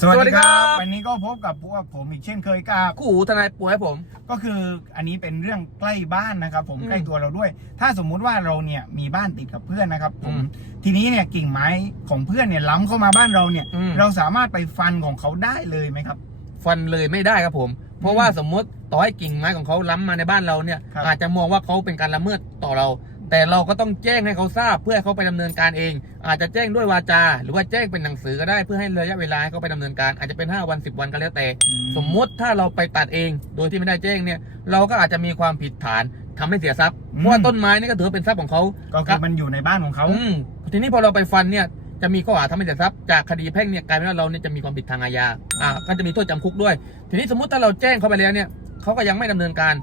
สวัสสวัสดีดีคครัรับบวันนี้ก็พบกับพวกผมอีกเช่นเคยกับคู่หูทนายป่วยให้ผม ก็คืออันนี้เป็นเรื่องใกล้บ้านนะครับ ผมอืมใกล้ตัวเราด้วย ถ้าสมมุติว่าเราเนี่ยมีบ้านติดกับเพื่อนนะครับ ผมอืมทีนี้เนี่ยกิ่งไม้ของเพื่อนเนี่ยล้ำเข้ามาบ้านเราเนี่ย อืม เราสามารถไปฟันของเขาได้เลยไหมครับ ฟันเลยไม่ได้ครับผม เพราะว่าสมมติต่อให้กิ่งไม้ของเขาล้ำมาในบ้านเราเนี่ย ครับ อาจจะมองว่าเขาเป็นการละเมิดต่อเรา แต่เราก็ต้องแจ้งให้เขาทราบเพื่อให้เขาไปดำเนินการเอง อาจจะแจ้งด้วยวาจา หรือว่าแจ้งเป็นหนังสือก็ได้เพื่อให้ระยะเวลาให้เขาไปดำเนินการ อาจจะเป็น 5 วัน 10 วันก็แล้วแต่ สมมุติถ้าเราไปตัดเอง โดยที่ไม่ได้แจ้งเนี่ย เราก็อาจจะมีความผิดฐานทำให้เสียทรัพย์ เพราะว่าต้นไม้นี่ก็ถือว่าเป็นทรัพย์ของเขาก็คือมันอยู่ในบ้านของเขาอืมทีนี้พอเราไปฟันเนี่ยจะมีข้อหาทำให้เสียทรัพย์จากคดีแพ่งเนี่ยกลายเป็นว่าเราเนี่ยจะมีความผิดทางอาญาอ่าก็จะมีโทษจำคุกด้วย ทีนี้สมมุติถ้าเราแจ้งเขาไปแล้วเนี่ยเขาก็ยังไม่ดำเนินการ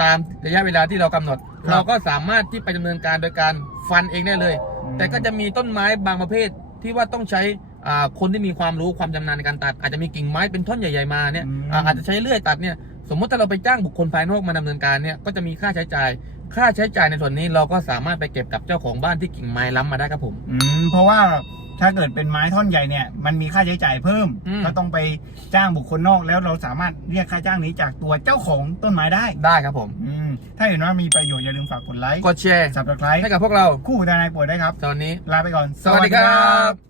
ตามระยะเวลาที่เรากำหนด ครับเราก็สามารถที่ไปดำเนินการโดยการฟันเองได้เลยแต่ก็จะมีต้นไม้บางประเภทที่ว่าต้องใช้อ่าคนที่มีความรู้ความชำนาญในการตัด อาจจะมีกิ่งไม้เป็นท่อนใหญ่ๆมาเนี่ยอืมอ่าอาจจะใช้เลื่อยตัดเนี่ยสมมติถ้าเราไปจ้างบุคคลภายนอกมาดำเนินการเนี่ยก็จะมีค่าใช้จ่าย ค่าใช้จ่ายในส่วนนี้เราก็สามารถไปเก็บกับเจ้าของบ้านที่กิ่งไม้ล้ำมาได้ครับผม อืมเพราะว่า ถ้าเกิดเป็นไม้ท่อนใหญ่เนี่ย มันมีค่าใช้จ่ายเพิ่ม อืม ก็ต้องไปจ้างบุคคลนอก แล้วเราสามารถเรียกค่าจ้างนี้จากตัวเจ้าของต้นไม้ได้ ได้ครับผม อืม ถ้าเห็นว่ามีประโยชน์อย่าลืมฝากกดไลค์กดแชร์สับสไครให้กับพวกเราคู่หูทนายป่วยได้วยครับ ตอนนี้ ลาไปก่อน สวัสดีครับ